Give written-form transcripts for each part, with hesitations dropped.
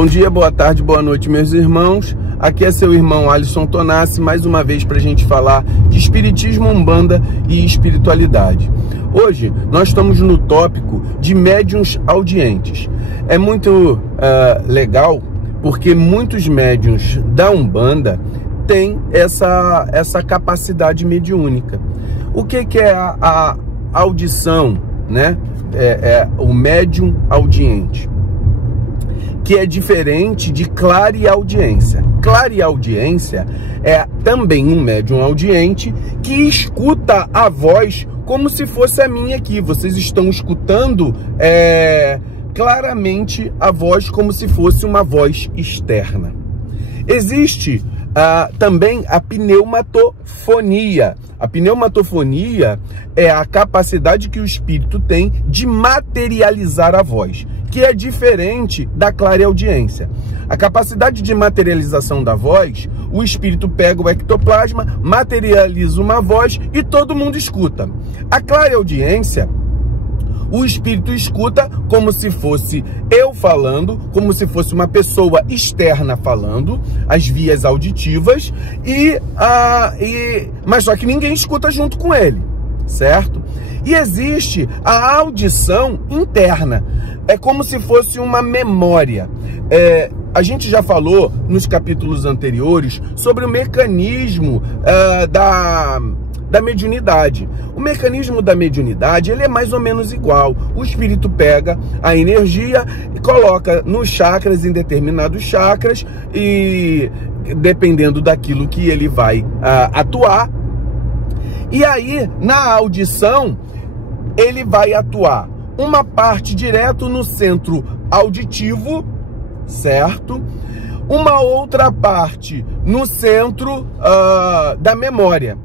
Bom dia, boa tarde, boa noite, meus irmãos. Aqui é seu irmão Alisson Tonassi, mais uma vez para a gente falar de Espiritismo, Umbanda e espiritualidade. Hoje nós estamos no tópico de médiuns audientes. É muito legal porque muitos médiuns da Umbanda têm essa capacidade mediúnica. O que é a audição, né? O médium audiente, que é diferente de clareaudiência. Clareaudiência é também um médium audiente que escuta a voz como se fosse a minha aqui. Vocês estão escutando claramente a voz como se fosse uma voz externa. Existe também a pneumatofonia. A pneumatofonia é a capacidade que o espírito tem de materializar a voz, que é diferente da clareaudiência. A capacidade de materialização da voz, o espírito pega o ectoplasma, materializa uma voz e todo mundo escuta. A clareaudiência, o espírito escuta como se fosse eu falando, como se fosse uma pessoa externa falando, as vias auditivas, mas só que ninguém escuta junto com ele, certo? E existe a audição interna, é como se fosse uma memória. A gente já falou nos capítulos anteriores sobre o mecanismo da mediunidade. O mecanismo da mediunidade, ele é mais ou menos igual. O espírito pega a energia e coloca nos chakras, em determinados chakras, e dependendo daquilo que ele vai atuar. E aí, na audição, ele vai atuar uma parte direto no centro auditivo, certo? Uma outra parte no centro da memória.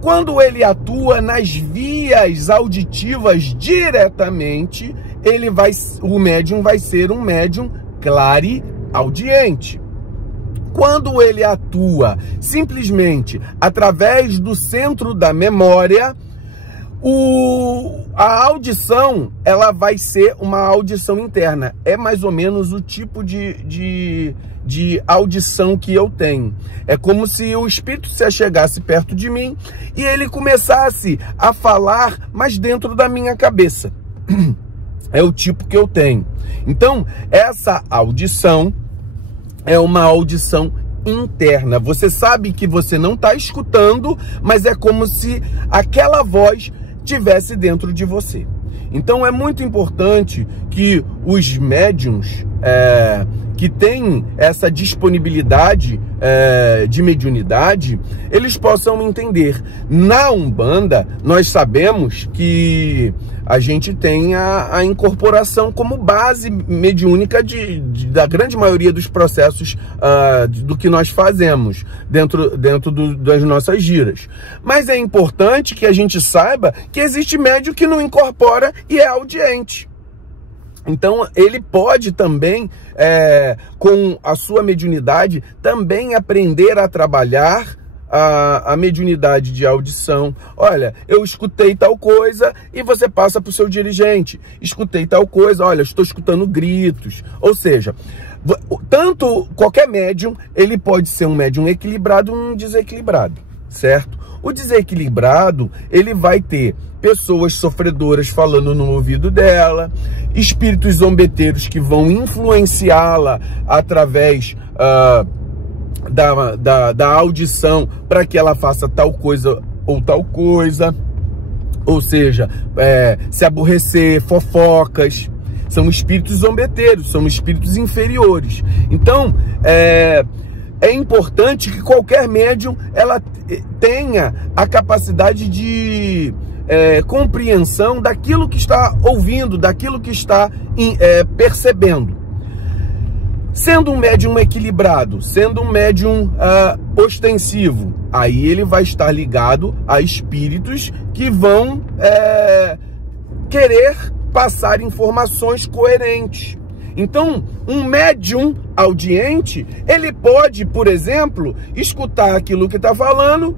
Quando ele atua nas vias auditivas diretamente, o médium vai ser um médium clareaudiente. Quando ele atua simplesmente através do centro da memória, a audição, ela vai ser uma audição interna. É mais ou menos o tipo de audição que eu tenho. É como se o espírito se achegasse perto de mim e ele começasse a falar, mas dentro da minha cabeça. É o tipo que eu tenho. Então, essa audição é uma audição interna. Você sabe que você não está escutando, mas é como se aquela voz estivesse dentro de você. Então é muito importante que os médiuns que têm essa disponibilidade de mediunidade, eles possam entender. Na Umbanda, nós sabemos que a gente tem a incorporação como base mediúnica da grande maioria dos processos do que nós fazemos dentro das nossas giras. Mas é importante que a gente saiba que existe médium que não incorpora e é audiente. Então, ele pode também, com a sua mediunidade, também aprender a trabalhar a mediunidade de audição. Olha, eu escutei tal coisa e você passa para o seu dirigente. Escutei tal coisa, olha, estou escutando gritos. Ou seja, qualquer médium, ele pode ser um médium equilibrado ou um desequilibrado, certo? O desequilibrado, ele vai ter pessoas sofredoras falando no ouvido dela, espíritos zombeteiros que vão influenciá-la através da audição para que ela faça tal coisa ou tal coisa. Ou seja, se aborrecer, fofocas. São espíritos zombeteiros, são espíritos inferiores. Então, é importante que qualquer médium ela tenha a capacidade de compreensão daquilo que está ouvindo, daquilo que está percebendo. Sendo um médium equilibrado, sendo um médium ostensivo, aí ele vai estar ligado a espíritos que vão querer passar informações coerentes. Então, um médium audiente, ele pode, por exemplo, escutar aquilo que está falando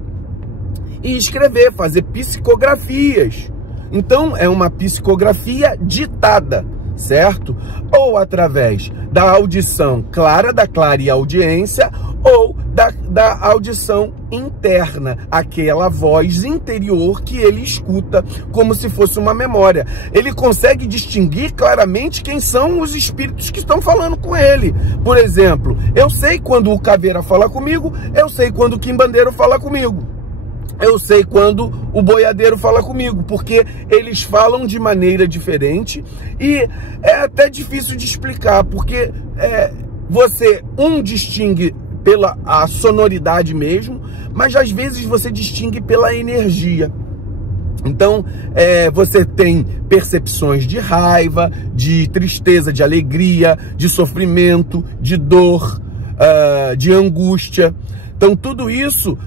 e escrever, fazer psicografias. Então, é uma psicografia ditada, certo? Ou através da audição clara, da clareaudiência, ou da audição interna, aquela voz interior que ele escuta como se fosse uma memória. Ele consegue distinguir claramente quem são os espíritos que estão falando com ele. Por exemplo, eu sei quando o Caveira fala comigo, eu sei quando o Quimbandeiro fala comigo. Eu sei quando o boiadeiro fala comigo, porque eles falam de maneira diferente e é até difícil de explicar, porque você distingue pela a sonoridade mesmo, mas às vezes você distingue pela energia. Então, você tem percepções de raiva, de tristeza, de alegria, de sofrimento, de dor, de angústia. Então, tudo isso,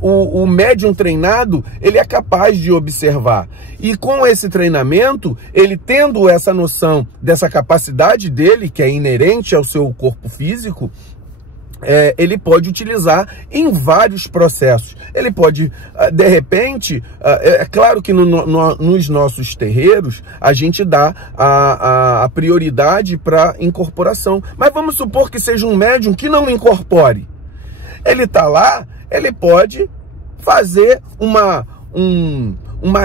o médium treinado, ele é capaz de observar. E com esse treinamento, ele tendo essa noção dessa capacidade dele, que é inerente ao seu corpo físico, ele pode utilizar em vários processos. Ele pode, de repente, é claro que nos nossos terreiros, a gente dá a prioridade para incorporação. Mas vamos supor que seja um médium que não incorpore. Ele está lá, ele pode fazer uma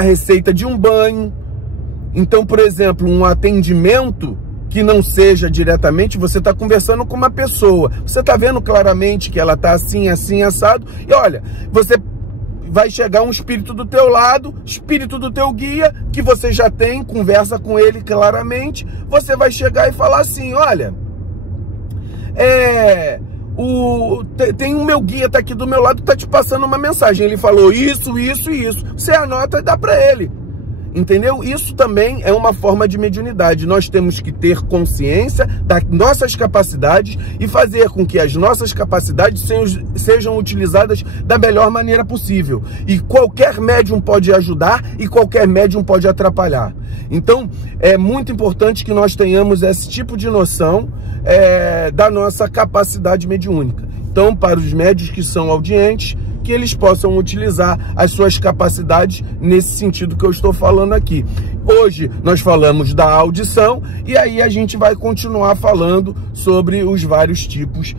receita de um banho. Então, por exemplo, um atendimento que não seja diretamente, você está conversando com uma pessoa, você está vendo claramente que ela está assim, assim, assado, e olha, você vai chegar um espírito do teu lado, espírito do teu guia, que você já tem, conversa com ele claramente, você vai chegar e falar assim, olha, tem o meu guia, tá aqui do meu lado, tá te passando uma mensagem, ele falou isso, isso e isso, você anota e dá para ele. Entendeu? Isso também é uma forma de mediunidade. Nós temos que ter consciência das nossas capacidades e fazer com que as nossas capacidades sejam utilizadas da melhor maneira possível. E qualquer médium pode ajudar e qualquer médium pode atrapalhar. Então, é muito importante que nós tenhamos esse tipo de noção da nossa capacidade mediúnica. Então, para os médiuns que são audientes, que eles possam utilizar as suas capacidades nesse sentido que eu estou falando aqui. Hoje nós falamos da audição e aí a gente vai continuar falando sobre os vários tipos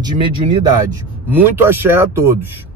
de mediunidade. Muito axé a todos.